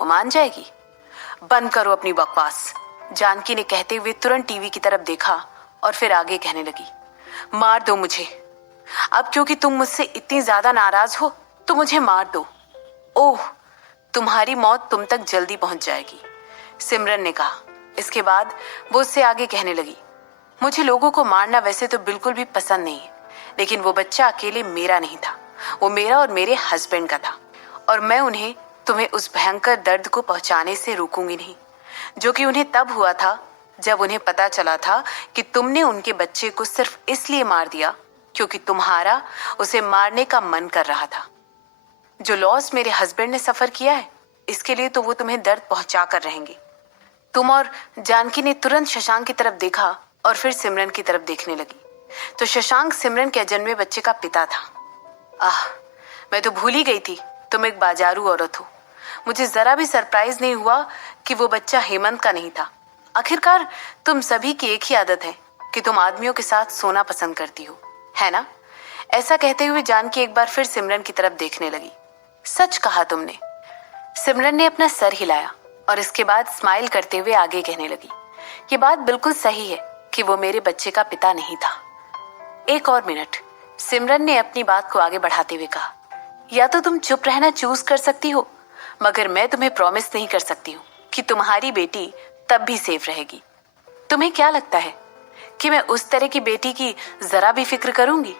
वो मान जाएगी? बंद करो अपनी बकवास, जानकी ने कहते हुए तुरंत टीवी की तरफ देखा और फिर आगे कहने लगी, मार दो मुझे। अब क्योंकि तुम मुझसे इतनी ज्यादा नाराज हो तो मुझे मार दो। ओह, तुम्हारी मौत तुम तक जल्दी पहुंच जाएगी, सिमरन ने कहा। इसके बाद वो उससे आगे कहने लगी, मुझे लोगों को मारना वैसे तो बिल्कुल भी पसंद नहीं है, लेकिन वो बच्चा अकेले मेरा नहीं था, वो मेरा और मेरे हस्बैंड का था, और मैं उन्हें तुम्हें उस भयंकर दर्द को पहुंचाने से रोकूंगी नहीं, जो कि उन्हें तब हुआ था जब उन्हें पता चला था कि तुमने उनके बच्चे को सिर्फ इसलिए मार दिया क्योंकि तुम्हारा उसे मारने का मन कर रहा था। जो लॉस मेरे हस्बैंड ने सफर किया है, इसके लिए तो वो तुम्हें दर्द पहुंचा कर रहेंगे। तुम और जानकी ने तुरंत शशांक की तरफ देखा और फिर सिमरन की तरफ देखने लगी। तो शशांक सिमरन के अजन्मे बच्चे का पिता था। आह, मैं तो भूल ही गई थी तुम एक बाजारू औरत हो। मुझे जरा भी सरप्राइज नहीं हुआ कि वो बच्चा हेमंत का नहीं था। आखिरकार तुम सभी की एक ही आदत है कि तुम आदमियों के साथ सोना पसंद करती हो, है ना? ऐसा कहते हुए जानकी एक बार फिर सिमरन की तरफ देखने लगी। सच कहा तुमने, सिमरन ने अपना सर हिलाया और इसके बाद स्माइल करते हुए आगे कहने लगी, ये बात बिल्कुल सही है कि वो मेरे बच्चे का पिता नहीं था। एक और मिनट, सिमरन ने अपनी बात को आगे बढ़ाते हुए कहा, या तो तुम चुप रहना चूज कर सकती हो, मगर मैं तुम्हें प्रॉमिस नहीं कर सकती हूँ कि तुम्हारी बेटी तब भी सेफ रहेगी। तुम्हें क्या लगता है कि मैं उस तरह की बेटी की जरा भी फिक्र करूंगी?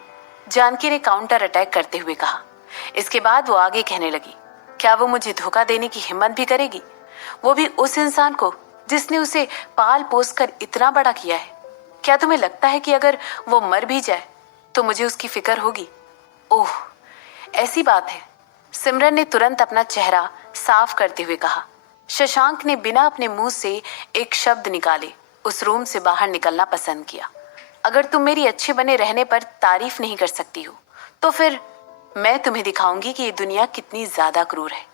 जानकी ने काउंटर अटैक करते हुए कहा। इसके बाद वो आगे कहने लगी, क्या वो मुझे धोखा देने की हिम्मत भी करेगी? वो भी उस इंसान को जिसने उसे पाल पोस कर इतना बड़ा किया है। क्या तुम्हें लगता है कि अगर वो मर भी जाए तो मुझे उसकी फिक्र होगी? ओह, ऐसी बात है, सिमरन ने तुरंत अपना चेहरा साफ करते हुए कहा। शशांक ने बिना अपने मुंह से एक शब्द निकाले उस रूम से बाहर निकलना पसंद किया। अगर तुम मेरी अच्छे बने रहने पर तारीफ नहीं कर सकती हो तो फिर मैं तुम्हें दिखाऊंगी कि ये दुनिया कितनी ज्यादा क्रूर है।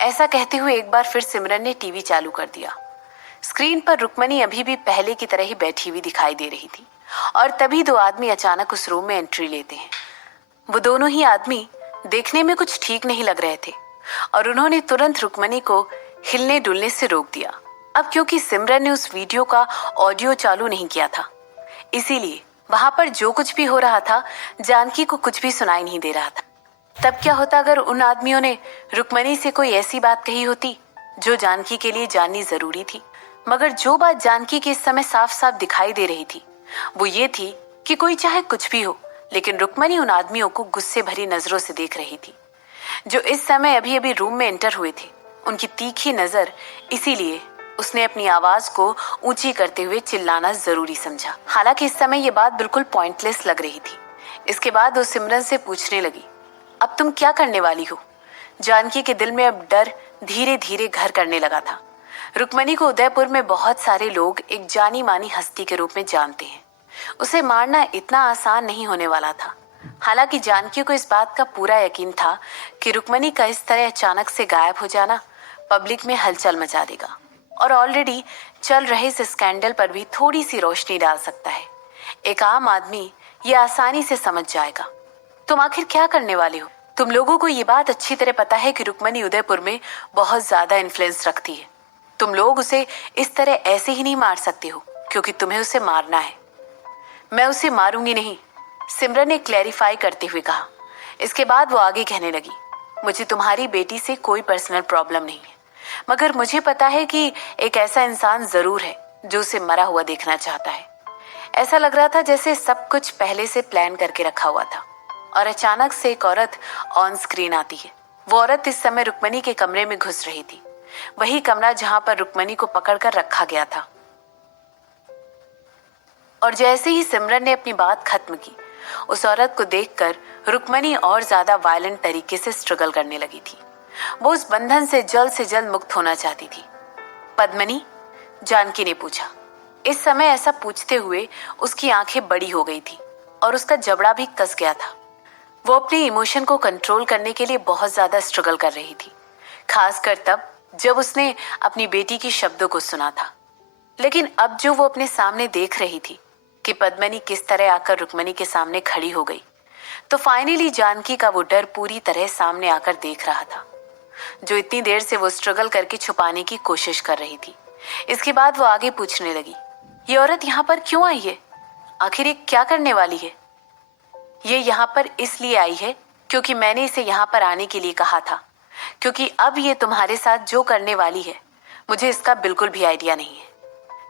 ऐसा कहते हुए एक बार फिर सिमरन ने टीवी चालू कर दिया। स्क्रीन पर रुक्मणी अभी भी पहले की तरह ही बैठी हुई दिखाई दे रही थी और तभी दो आदमी अचानक उस रूम में एंट्री लेते हैं। वो दोनों ही आदमी देखने में कुछ ठीक नहीं लग रहे थे और उन्होंने तुरंत रुक्मणी को हिलने डुलने से रोक दिया। अब क्योंकि सिमरन ने उस वीडियो का ऑडियो चालू नहीं किया था, इसीलिए वहां पर जो कुछ भी हो रहा था जानकी को कुछ भी सुनाई नहीं दे रहा था। तब क्या होता अगर उन आदमियों ने रुक्मणी से कोई ऐसी बात कही होती जो जानकी के लिए जाननी जरूरी थी? मगर जो बात जानकी के इस समय साफ साफ दिखाई दे रही थी वो ये थी कि कोई चाहे कुछ भी हो, लेकिन रुक्मणी उन आदमियों को गुस्से भरी नजरों से देख रही थी जो इस समय अभी अभी रूम में एंटर हुए थे। उनकी तीखी नजर, इसीलिए उसने अपनी आवाज को ऊंची करते हुए चिल्लाना जरूरी समझा। हालांकि इस समय ये बात बिल्कुल पॉइंटलेस लग रही थी। इसके बाद वो सिमरन से पूछने लगी, अब तुम क्या करने वाली हो? जानकी के दिल में अब डर धीरे धीरे घर करने लगा था। रुक्मणी को उदयपुर में बहुत सारे लोग एक जानी मानी हस्ती के रूप में जानते हैं। उसे मारना इतना आसान नहीं होने वाला था। हालांकि जानकी को इस बात का पूरा यकीन था कि रुक्मणी का इस तरह अचानक से गायब हो जाना पब्लिक में हलचल मचा देगा और ऑलरेडी चल रहे इस स्कैंडल पर भी थोड़ी सी रोशनी डाल सकता है। एक आम आदमी ये आसानी से समझ जाएगा। तुम आखिर क्या करने वाले हो? तुम लोगों को ये बात अच्छी तरह पता है कि रुक्मणी उदयपुर में बहुत ज्यादा इन्फ्लुएंस रखती है। तुम लोग उसे इस तरह ऐसे ही नहीं मार सकते हो क्योंकि तुम्हें उसे मारना है। मैं उसे मारूंगी नहीं, सिमरन ने क्लैरिफाई करते हुए कहा। इसके बाद वो आगे कहने लगी, मुझे तुम्हारी बेटी से कोई पर्सनल प्रॉब्लम नहीं है, मगर मुझे पता है कि एक ऐसा इंसान जरूर है जो उसे मरा हुआ देखना चाहता है। ऐसा लग रहा था जैसे सब कुछ पहले से प्लान करके रखा हुआ था और अचानक से एक औरत ऑन स्क्रीन आती है। वो औरत इस समय रुक्मणी के कमरे में घुस रही थी, वही कमरा जहां पर रुक्मणी को पकड़कर रखा गया था। और जैसे ही सिमरन ने अपनी बात खत्म की, उस औरत को देखकर रुक्मणी और ज्यादा वायलेंट तरीके से स्ट्रगल करने लगी थी। वो उस बंधन से जल्द मुक्त होना चाहती थी। पद्मनी, जानकी ने पूछा। इस समय ऐसा पूछते हुए उसकी आंखें बड़ी हो गई थी और उसका जबड़ा भी कस गया था। वो अपने इमोशन को कंट्रोल करने के लिए बहुत ज्यादा स्ट्रगल कर रही थी, खासकर तब जब उसने अपनी बेटी की शब्दों को सुना था। लेकिन अब जो वो अपने सामने देख रही थी कि पद्मनी किस तरह आकर रुक्मणी के सामने खड़ी हो गई, तो फाइनली जानकी का वो डर पूरी तरह सामने आकर देख रहा था। जो इतनी देर से वो स्ट्रगल करके छुपाने की कोशिश कर रही थी। इसके बाद वो आगे पूछने लगी, ये औरत यहाँ पर क्यों आई है? आखिर ये क्या करने वाली है? ये यहाँ पर इसलिए आई है क्योंकि मैंने इसे यहाँ पर आने के लिए कहा था, क्योंकि अब ये तुम्हारे साथ जो करने वाली है मुझे इसका बिल्कुल भी आइडिया नहीं है,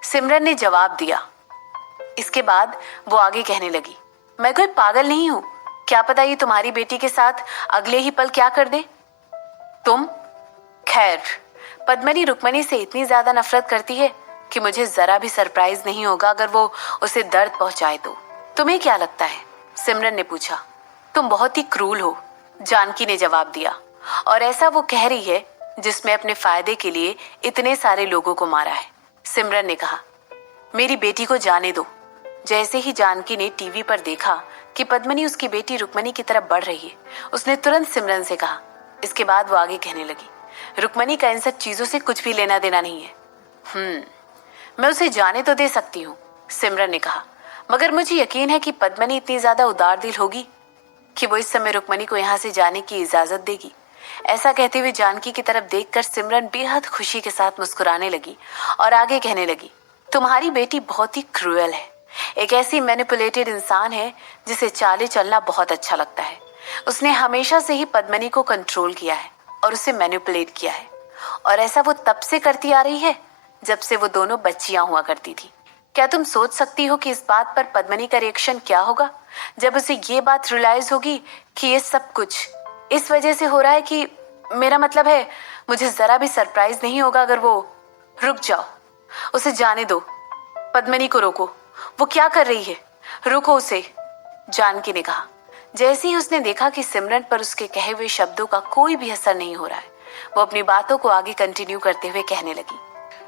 सिमरन ने जवाब दिया। इसके बाद वो आगे कहने लगी, मैं कोई पागल नहीं हूं, क्या पता ये तुम्हारी बेटी के साथ अगले ही पल क्या कर दे। तुम? खैर, पद्मनी रुक्मणी से इतनी ज्यादा नफरत करती है कि मुझे जरा भी सरप्राइज नहीं होगा अगर वो उसे दर्द पहुंचाए तो। तुम्हें क्या लगता है? सिमरन ने पूछा। तुम बहुत ही क्रूल हो, जानकी ने जवाब दिया, और ऐसा वो कह रही है जिसमें अपने फायदे के लिए इतने सारे लोगों को मारा है। सिमरन ने कहा, मेरी बेटी को जाने दो। जैसे ही जानकी ने टीवी पर देखा कि पद्मनी उसकी बेटी रुक्मणी की तरफ बढ़ रही है, उसने तुरंत सिमरन से कहा। इसके बाद वो आगे कहने लगी, रुक्मणी का इन सब चीजों से कुछ भी लेना देना नहीं है। मैं उसे जाने तो दे सकती हूँ, सिमरन ने कहा, मगर मुझे यकीन है कि पद्मनी इतनी ज्यादा उदार दिल होगी कि वो इस समय रुक्मणी को यहाँ से जाने की इजाजत देगी। ऐसा कहते हुए जानकी की तरफ देखकर सिमरन बेहद खुशी के साथ मुस्कुराने लगी और आगे कहने लगी, तुम्हारी बेटी बहुत ही क्रूएल है, एक ऐसी मैनिपुलेटेड इंसान है जिसे चाले चलना बहुत अच्छा लगता है। उसने हमेशा से ही पद्मनी को कंट्रोल किया है और उसे मैनिपुलेट किया है, और ऐसा वो तब से करती आ रही है जब से वो दोनों बच्चियां हुआ करती थी। क्या तुम सोच सकती हो कि इस बात पर पद्मनी का रिएक्शन क्या होगा जब उसे ये बात रियलाइज होगी कि ये सब कुछ इस वजह से हो रहा है कि मेरा मतलब है, मुझे जरा भी सरप्राइज नहीं होगा अगर वो। रुक जाओ, उसे जाने दो, पद्मनी को रोको, वो क्या कर रही है, रोको उसे, जानकी ने कहा। जैसे ही उसने देखा कि सिमरन पर उसके कहे हुए शब्दों का कोई भी असर नहीं हो रहा है, वो अपनी बातों को आगे कंटिन्यू करते हुए कहने लगी,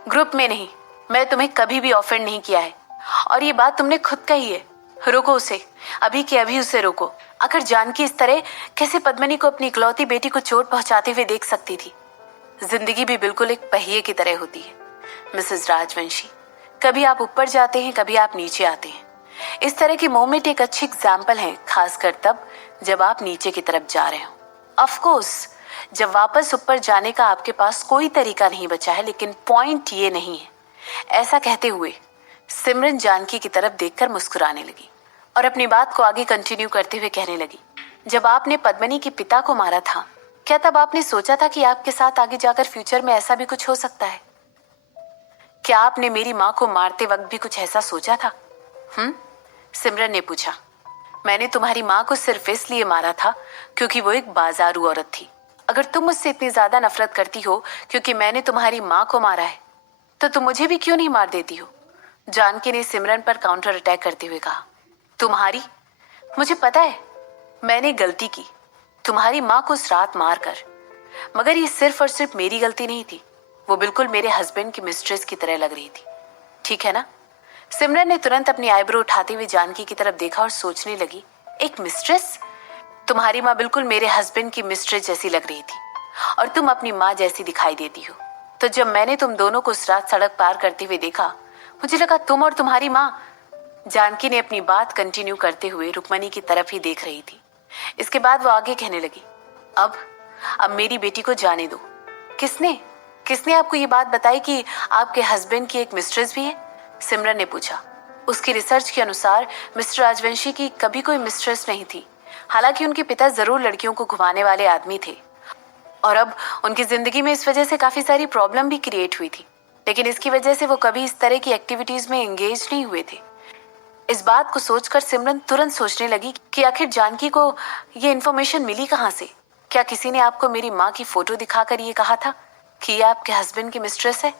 ग्रुप में नहीं, मैं तुम्हें कभी भी ऑफेंड नहीं किया है, और ये बात तुमने खुद कही है। रोको उसे, अभी के अभी उसे रोको। आखिर जानकी इस तरह कैसे पद्मनी को अपनी इकलौती बेटी को चोट पहुंचाते हुए देख सकती थी? जिंदगी भी बिल्कुल एक पहिए की तरह होती है मिसेस राजवंशी, कभी आप ऊपर जाते हैं, कभी आप नीचे आते हैं। इस तरह के मोमेंट एक अच्छी एग्जाम्पल है, खासकर तब जब आप नीचे की तरफ जा रहे हो। ऑफ कोर्स जब वापस ऊपर जाने का आपके पास कोई तरीका नहीं बचा है, लेकिन पॉइंट ये नहीं है। ऐसा कहते हुए सिमरन जानकी की तरफ देखकर मुस्कुराने लगी और अपनी बात को आगे कंटिन्यू करते हुए कहने लगी, जब आपने पद्मनी के पिता को मारा था, क्या तब आपने सोचा था कि आपके साथ आगे जाकर फ्यूचर में ऐसा भी कुछ हो सकता है? क्या आपने मेरी माँ को मारते वक्त भी कुछ ऐसा सोचा था? सिमरन ने पूछा। मैंने तुम्हारी माँ को सिर्फ इसलिए मारा था क्योंकि वो एक बाजारू औरत थी। अगर तुम मुझसे इतनी ज्यादा नफरत करती हो क्योंकि मैंने तुम्हारी माँ को मारा है, तो तुम मुझे भी क्यों नहीं मार देती हो? जानकी ने सिमरन पर काउंटर अटैक करते हुए कहा। तुम्हारी? मुझे पता है मैंने गलती की, तुम्हारी माँ को उस रात मार कर, मगर ये सिर्फ और सिर्फ मेरी गलती नहीं थी, वो बिल्कुल मेरे हस्बैंड की मिस्ट्रेस की तरह लग रही थी, ठीक है ना? सिमरन ने तुरंत अपनी आईब्रो उठाते हुए जानकी की तरफ देखा और सोचने लगी, एक मिस्ट्रेस? तुम्हारी माँ बिल्कुल मेरे हस्बैंड की मिस्ट्रेस जैसी लग रही थी और तुम अपनी माँ जैसी दिखाई देती हो। तो जब मैंने तुम दोनों को उस रात सड़क पार करते हुए देखा, मुझे लगा तुम और तुम्हारी माँ। जानकी ने अपनी बात कंटिन्यू करते हुए रुक्मणी की तरफ ही देख रही थी। इसके बाद वो आगे कहने लगी, अब मेरी बेटी को जाने दो। किसने किसने आपको ये बात बताई कि आपके हस्बैंड की एक मिस्ट्रेस भी है? सिमरन ने पूछा। उसकी रिसर्च के अनुसार मिस्टर राजवंशी की कभी कोई मिस्ट्रेस नहीं थी। हालांकि उनके पिता जरूर लड़कियों को घुमाने वाले आदमी थे और अब उनकी जिंदगी में इस वजह से काफी सारी प्रॉब्लम भी क्रिएट हुई थी, लेकिन इसकी वजह से वो कभी इस तरह की एक्टिविटीज में एंगेज नहीं हुए थे। इस बात को सोचकर सिमरन तुरंत सोचने लगी कि आखिर जानकी को ये इन्फॉर्मेशन मिली कहाँ से? क्या किसी ने आपको मेरी माँ की फोटो दिखाकर ये कहा था कि ये आपके हस्बैंड की मिस्ट्रेस है?